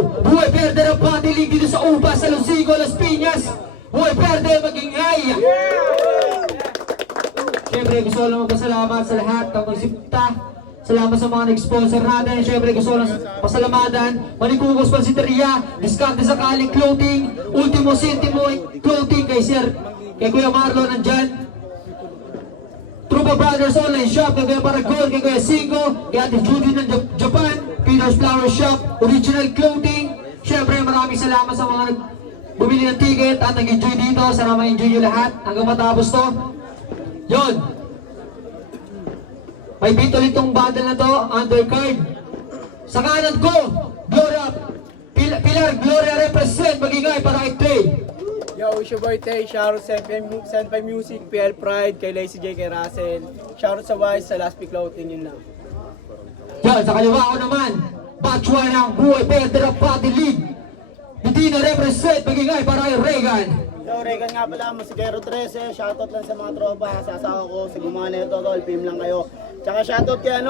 Buhay Verde ng Padilig dito sa Uba, sa Lusigo, Las Piñas. Buhay Verde, magingay! Siyempre, gusto ko lang magpasalamat sa lahat ng nagsipta. Salamat sa mga nag-sponsor natin. Siyempre, gusto ko lang pasalamatan. Malikugos Pansiteria, Diskarte sa Kali Clothing, Ultimo Sintimo Clothing kay Sir, kay Kuya Marlon nandyan. Trupa Brothers Online Shop, kay Kuya Paragon, kay Kuya Singo, kay Ate Judy ng Japan, Peter's Flower Shop, Original Clothing. Siyempre, maraming salamat sa mga bumili ng ticket at nag-enjoy dito. Sana ma-enjoy nyo lahat hanggang matapos to. Yon. May beat ulit tong battle na to, undercard. Sa kanan ko, Gloria, Pilar Gloria represent, magingay para kay Trey. Yo, it's your boy Tay, shoutout sa Senpai Music, PL Pride, kay Lazy J, kay Russell. Shoutout sa Wise, sa Last Pick Clothing, yun lang. Yan, sa kaliwa ko naman, Batch 1 ng Buhay Verde ng Padilig. Medina represent, magingay para kay Regan. Yo, Regan nga pala, Masigero 13, shoutout lang sa mga tropa, sa asawa ko, sa gumawa na ito, tol, film lang kayo. Tsaka shoutout kay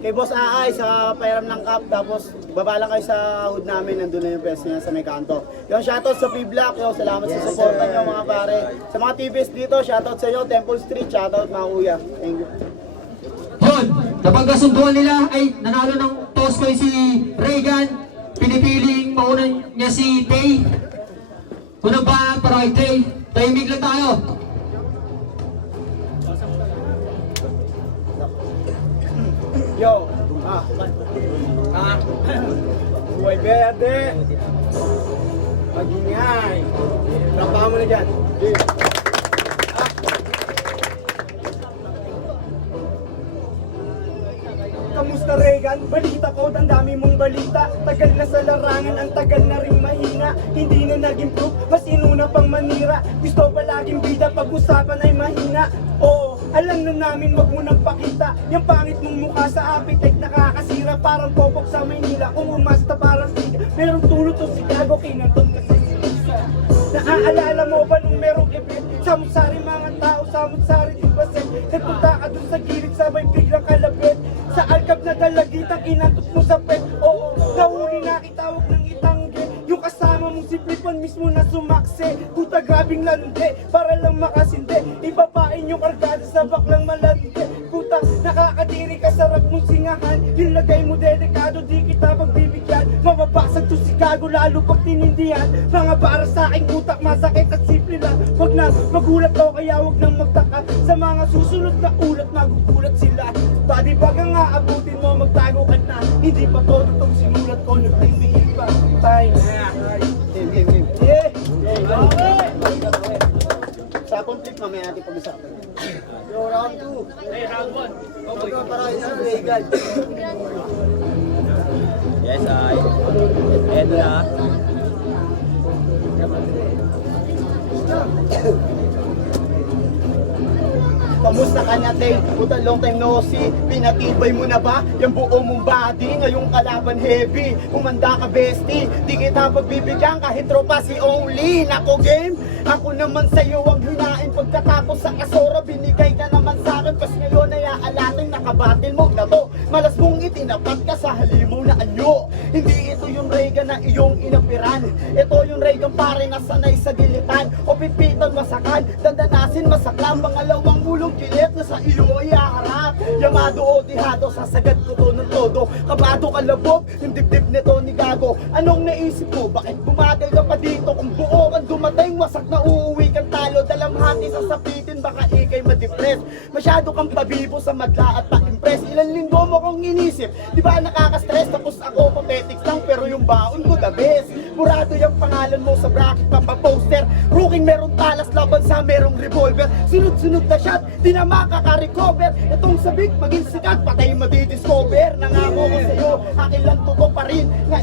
kay Boss Aay sa pairam ng cup, tapos baba lang kayo sa hood namin, nandun na yung pwesto niya sa may kanto. Yung shoutout sa P-Block, yo, salamat sa suporta nyo mga pare. Sa mga TVs dito, shoutout sa inyo, Temple Street, shoutout mga kuya. Thank you. Yun, napagkasunduan nila ay nanalo ng toss ko si Regan. Pinipiling mauna niya si Tay. Unang ba para kay Tay? Timing lang tayo. Yo, Buhay Verde, magingay. Trapahan mo na dyan. Kamusta Regan? Balita ko, ang dami mong balita. Tagal na sa larangan, ang tagal na rin mahina. Hindi na nag-improve, mas inuna pang manira. Gusto palaging bida, pag-usapan ay mahina. Oo, alam na namin, wag mo nang pakita. Yung pangit mong mukha sa appetite, nakakasira. Parang popok sa Maynila, kung umasta parang siga. Merong tulot o Chicago, kinanton kasi sisa. Naaalala mo ba nung merong event? Samut-sari mga tao, samut-sari di ba set? Nagpunta ka dun sa gilid, sabay biglang kalabit. Sa alkab na dalagitang inantot mo sa pet. Oo, nahuli na kitawag ng itangge. Yung kasama mong si Flipon mismo na sumakse. Puta grabing lande, para lang makasinde. Ibabain yung kargada sa baklang malande. Puta, nakakadiri ka, sarap mong singahan. Yung lagay mo delikado, di kita pagbibigyan. Mababasag to Chicago, lalo pag tinindihan. Mga para sa aking utak, masakit at simple lang. Wag na magulat to, kaya wag nang magtaka. Sa mga susunod na ulat, magugulat sila. Body bag ang aabutin mo, magtago ka na. Hindi pa todo itong sinulat ko, nagtindihil pa. Time. Yeah. Sa conflict, mamaya natin pag-usapan. Yo, round 2. Hey, round 1. Okay, para isa, Regan. Yes, ay. Eto na. Kamusta ka na, Tay? Puta, long time no see. Pinatibay mo na ba yung buo mong body? Ngayong kalaban heavy, umanda ka bestie. Di kita pagbibigyan kahit tropa si Only. Nako game, ako naman sa'yo ang hinain. Pagkatapos sa kasora, binigay ka naman sa'kin. Pas ngayon ay aalating nakabatil mo na to. Malas mong itinapat ka sa halimaw na anyo. Hindi ito yung Regan na iyong inapiran. Ito yung Regan pare na sanay sa gilitan. O pipitan masakan, dandanasin masaklam. Pangalawang ulong kilit na sa iyo ay haharap. Yamado o dihado, sasagad ko to ng todo. Kabado ka labog, yung dibdib nito ni Gago. Anong naisip mo? Bakit bumagal ka pa dito? Kung buo kang dumating, wasak na uuwi kang talo. Dalamhati sa sapitin, baka ikay ma-depress. Masyado kang pabibo sa madla at pa-impress. Ilan linggo mo kong inisip, di ba nakaka-stress? Tapos ako pathetics lang, pero yung baon ko the best. Murado yung pangalan mo sa bracket, papaposter. Rookie merong talas, laban sa merong revolver. Sunod-sunod na shot, di na makaka-recover. Itong sabik, maging sikat, patay madidiscover. Nangako ko sa'yo, akin lang tutok pa rin. Nga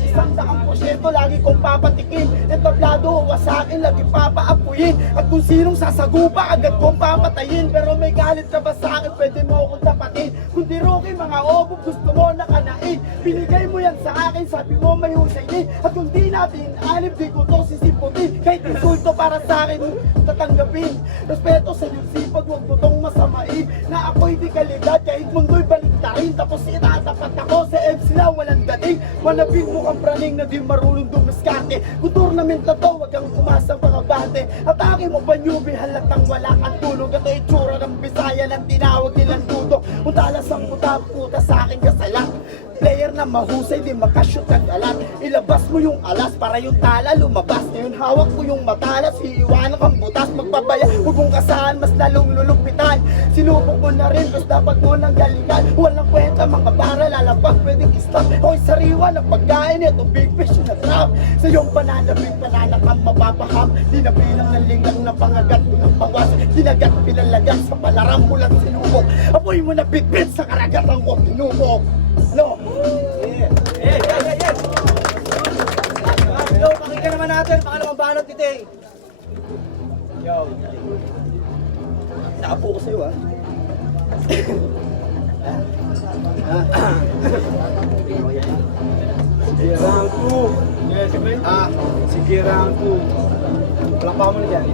100% lagi kong papatikin. Entablado ko sa akin, lagi papaapuyin. At kung sinong sasagupa, agad kong papatayin. Pero may galit ka ba sa akin, pwede mo akong tapatin. Kung di Rookie, mga obog, gusto mo nakanain. Binigay mo yan sa akin, sabi mo may husay din. At kung di natin, alip di ko to sisiputin. Kahit insulto para sa akin, tatanggapin. Respeto sa iyong sipag, huwag mo tong masamain na ako'y di kalidad kahit mundo'y baliktarin. Tapos itatapat ako sa MC na walang dating. Manabing mukhang praning na di marunong dumiskarte. Kung tournament na to, wag kang kumasang pangabate. Atake mo pa newbie, halatang wala kang tulog. Ito itsura ng Bisaya ng tinawag nilang tutok. Kung talas ang puta sa akin kasalan. Player na mahusay, di makashoot ng alat. Ilabas mo yung alas para yung tala lumabas. Ngayon hawak ko yung matalas, iiwanan kang butas. Magpabaya, huwag mong kasahan, mas lalong lulupitan. Sinubok mo na rin, mas dapat mo nang galingan. Walang kwenta, mga para lalabas, pwedeng stop. Ako'y sariwa ng pagkain, ito big fish na trap. Sa iyong pananabing pananakam, mapapaham. Di na bilang ng linglang na pangagat mo ng bawas. Dinagat pinalagat sa palaram mo lang sinubok. Apoy mo na bitbit sa karagatan ko tinubok. No. Yo, pakinggan naman natin, baka naman banat ni Ting. Yo. Nakapo ko sa'yo ah. Sige, round 2. Yes, sige. Sige, round 2. Walang pa mo na dyan.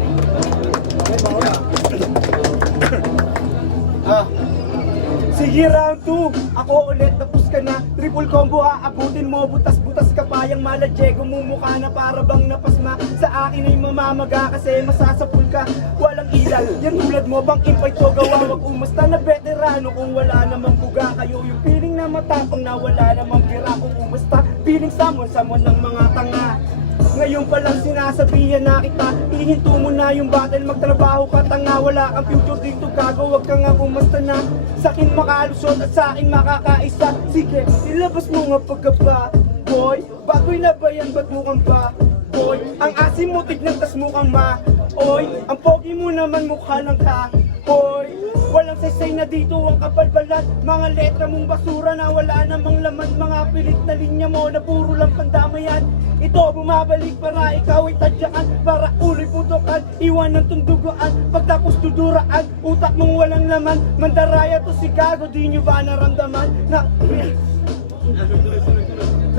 Sige, round 2. Ako ulit, tapos ka na. Triple combo, aabutin mo. Butas-butas ka pa. Yung malajego mumukha na para bang napasma. Sa akin ay mamamaga kasi masasapul ka. Walang ilal, yan tulad mo bang impay to gawa. Wag umasta na veterano kung wala namang buga. Kayo yung feeling na matapang na wala namang bira. Kung umasta, feeling samon ng mga tanga. Ngayon pa lang sinasabihan na kita, ihinto mo na yung battle, magtrabaho ka tanga. Wala kang future dito gago, wag ka nga bumasta na. Sa'kin makalusot at sa'kin makakaisa. Sige, ilabas mo nga pagkaba, boy. Bagoy na ba yan, ba't mukhang ba? Boy, ang asim mo tignan tas mukhang ma. Oy, ang pogi mo naman mukha lang ka. Boy, walang saysay na dito ang kabalbalan. Mga letra mong basura na wala namang laman. Mga pilit na linya mo na puro lang pandamayan. Ito bumabalik para ikaw ay tadyakan. Para ulo'y putokan, iwan ng tunduguan. Pagtapos duduraan, utak mong walang laman. Mandaraya to si Gago, di nyo ba naramdaman?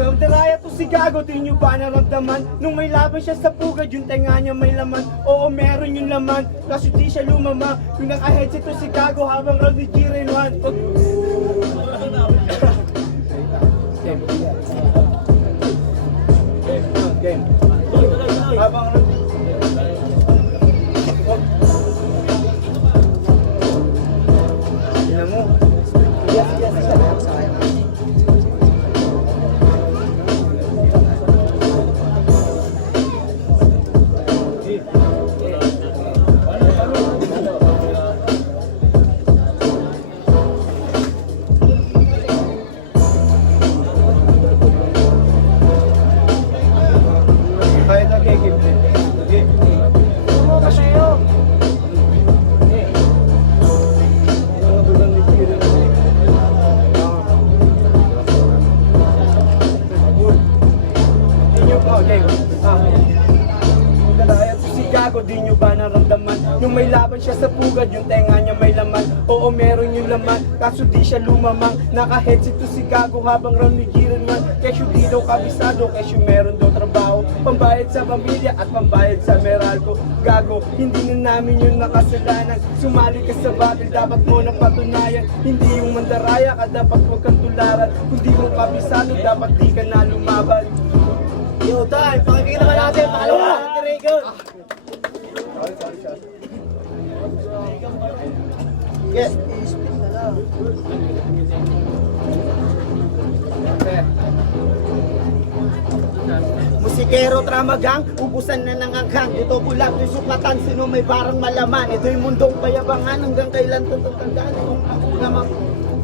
Mandaraya to si Gago, di nyo ba naramdaman? Nung may laban siya sa pugad, yung tenga niya may laman. Oo, meron yung laman, kaso di siya lumamang. Yung naka-headset to si Gago habang round ni Jiren 1. Game. Habang round ina mo. Yes. Di nyo ba naramdaman? Nung may laban siya sa pugad, yung tenga niya may laman. Oo, meron yung laman, kaso di siya lumamang. Naka-headset to si Gago habang round ni Jiren 1. Kesyo di daw kabisado, kesyo meron daw trabaho. Pambayad sa pamilya at pambayad sa Meralco. Gago, hindi na namin yung nakasalanan. Sumali ka sa battle, dapat mo na patunayan. Hindi yung mandaraya ka, dapat huwag kang tularan. Kung di mo kabisado, dapat di ka na lumaban. Yo, time! Pakikita ka natin! Pakalawa! Dragon! Yes. Musikero tramagang, ubusan na ng angkang. Ito bulag, ito'y sukatan, sino may parang malaman. Ito'y mundong payabangan, hanggang kailan itong tandaan. Kung ako naman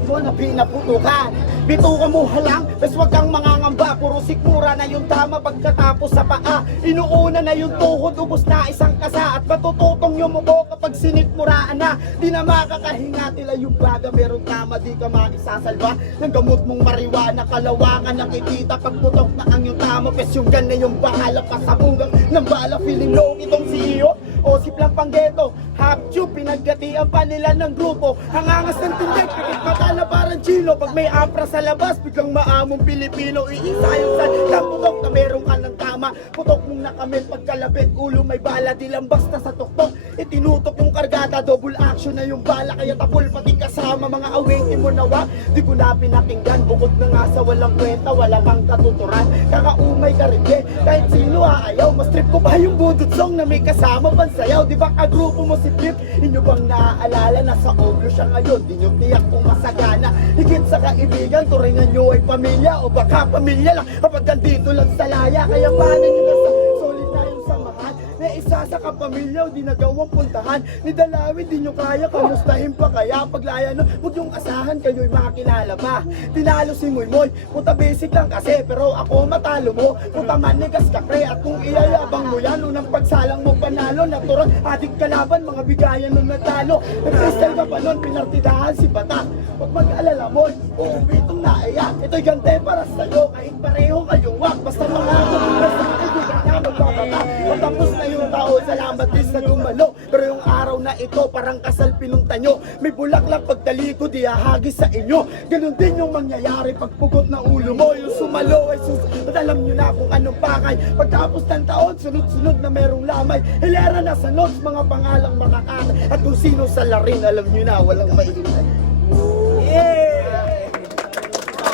mo na pinaputukan. Bituka mo halang, bes wag kang mangangamba. Puro sikmura na yung tama pagkatapos sa paa. Inuuna na yung tuhod, ubos na isang kasa. At matututong yung mubo kapag sinitmuraan na. Di na makakahinga tila yung baga. Meron tama, di ka maisasalba. Ng gamot mong mariwana, kalawangan nakikita. Pagputok na ang yung tama, pes yung gan na yung bahala. Pasabunggang ng bala, feeling low itong CEO. O si Plang Panggeto, half tube, pinaggatian pa nila ng grupo. Hangangas ng tindig, pikit mata na parang chilo. Pag may apra sa labas, biglang maamong Pilipino. Iisa yung san, putok na meron ka ng tama. Putok mong na kami pagkalapit, ulo may bala, di lang basta sa tuktok. Itinutok yung kargada, double action na yung bala, kaya tapol pati kasama mga awaiting mo nawa. Di ko na pinakinggan, bukod na nga sa walang kwenta, wala kang katuturan. Kakaumay ka rin eh, kahit sino aayaw. Mas trip ko pa yung budot song na may kasama pansayaw. Di ba kagrupo mo si Flip? Inyo bang naaalala na sa obyo siya ngayon? Di nyo tiyak kung masagana. Higit sa kaibigan, turingan nyo ay pamilya, o baka pamilya lang kapag nandito lang sa laya. Kaya paano nyo na sa solid na yung samahan na isa sa kapamilya o di nagawang puntahan ni Dalawi, di nyo kaya, kamustahin pa kaya paglaya no, huwag yung asahan kayo'y makilala pa. Tinalo si Moymoy, puta basic lang kasi, pero ako matalo mo, puta manigas ka pre, at kung iyayabang mo yan, unang pagsalang mo panalo, natural ating kalaban, mga bigayan nung natalo. Nag-freestyle ka pa nun, pinartidahan si Batak, huwag mag-alala mo, uuwi itong naiyak, ito'y gante para sa'yo, kahit pareho kayong wak, basta mga ako, basta akin di ka na magpapata. Matapos na yung taon, salamat din sa gumalo, pero yung araw na ito parang kasal pinunta nyo. May bulaklak pagtalikod, di ahagis sa inyo. Ganun din yung mangyayari pagpugot na ulo mo. Yung sumalo ay susunod, alam nyo na kung anong pakay. Pagtapos ng taon, sunod-sunod na merong lamay. Hilera na sa notes, mga pangalang makakata. At kung sino sa larin, alam nyo na, walang maingay.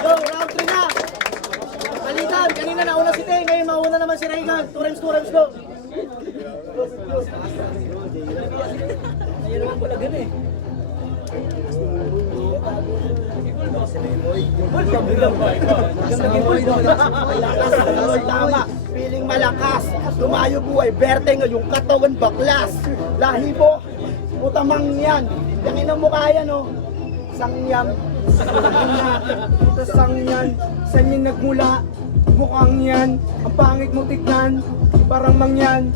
Go, round 3 na! Palitan, kanina nauna si Tay, ngayon mauna naman si Reagan. 2 rounds, go! Ayun naman pala gan eh. Tama, feeling malakas, tumayo buhay, berte ngayong katawan baklas. Lahi mo, utamang yan, yung inang mukha yan oh, sangyam. Ito sang yan, saan yan nagmula? Mukhang yan, ang pangit mo tignan, parang mangyan.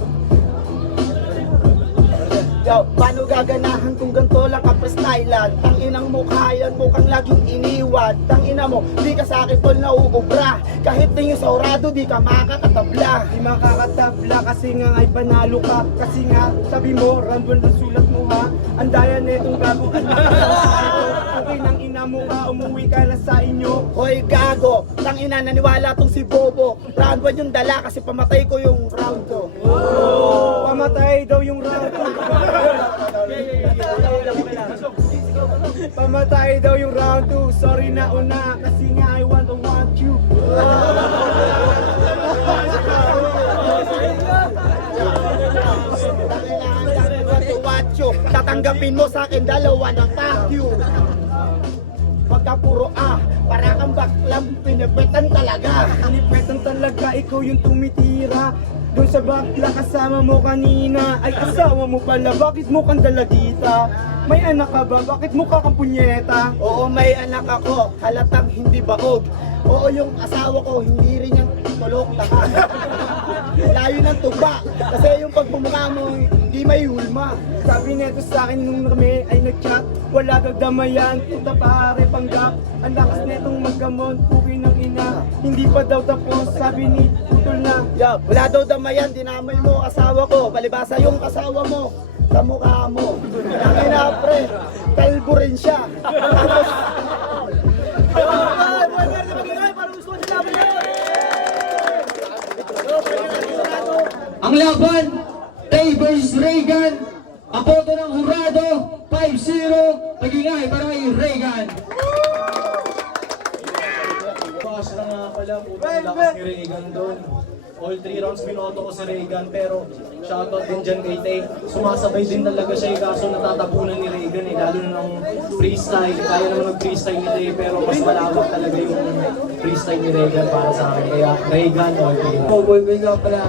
Yo, paano gaganahan kung ganito lang ka-freestylan? Tanginang mukha yan, mukhang laging iniwan. Tangina mo, di ka sa akin tol nauubra. Kahit tingin sa orado, di ka makakatabla. Di makakatabla kasi nga ay panalo ka. Kasi nga, sabi mo, random ang sulat mo ha. Ang daya netong gago, anak ka. Okay nang ina mo ka, umuwi ka na sa inyo. Hoy gago, tangina naniwala tong si Bobo. Round 1 yung dala kasi pamatay ko yung round ko. Pamatay daw yung round 2. Pamatay daw yung round 2. Sorry na una, kasi nga I want you. Tatanggapin mo sa akin dalawa ng pakyu. Pagka puro para kang baklang pinipitan talaga. Pinipitan talaga, ikaw yung tumitira. Doon sa bakla kasama mo kanina ay asawa mo pala, bakit mo kang dalagita? May anak ka ba? Bakit mukha kang punyeta? Oo, may anak ako, halatang hindi baog. Oo, yung asawa ko, hindi rin yung tulok taka. Layo ng tuba, kasi yung pagmumukha mo, hindi may hulma. Sabi nito sa akin nung kami ay nag-chat, wala kang damayan, puta pare panggap. Ang lakas netong magkamon, puwi ng ina. Hindi pa daw tapos, sabi ni Putol na. Yo, wala daw damayan, dinamay mo asawa ko. Palibasa yung asawa mo sa mukha mo. Ang ina pre, kalbo rin siya. Tapos, Ay, buhay verde magigay, para gusto ko sila mo Ang laban, Tay versus Reagan. Ang boto ng hurado, 5-0. Nagingay para kay Reagan. Bakas na nga pala, putang lakas ni Reagan doon. All 3 rounds binoto ko si Reagan, pero shoutout din dyan kay Tay. Sumasabay din talaga siya, kaso natatabunan ni Reagan lalo na ng freestyle. Kaya naman mag-freestyle ni Tay, pero mas malawak talaga yung freestyle ni Reagan para sa akin. Kaya Reagan, all 3 rounds. Boy nga pala.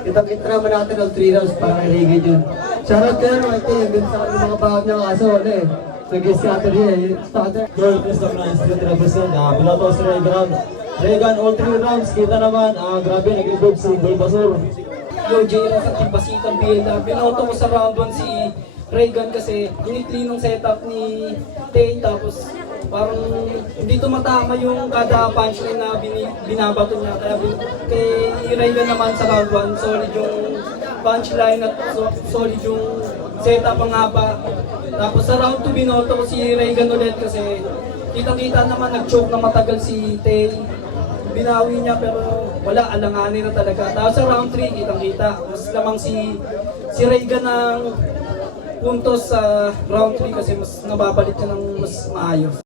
Kita naman natin ang 3 rounds para kay Reagan yun. Shoutout ka naman Tay, yung sa mga bawat niya kaso wala eh. Nag-scatter yun eh. Starter. Girl, please don't mind, street represent. Binoto ko si Reagan. Reagan, all 3 rounds, kita naman. Grabe, nag-improve si Bulbasur. Yo, J.R. sa Timbasitan Bieda. Binoto ko sa round 1 si Reagan kasi unikli ng setup ni Tay, tapos parang hindi tumatama yung kada punchline na binabato niya. Kaya kay Reagan naman sa round 1, solid yung punchline at solid yung setup ang haba. Tapos sa round 2, binoto ko si Reagan ulit kasi kita-kita naman nag-choke na matagal si Tay. Binawi niya pero wala, alanganin na talaga. Tapos sa round 3, kitang-kita, mas lamang si Reagan ng puntos sa round 3 kasi mas nababalit niya ng mas maayos.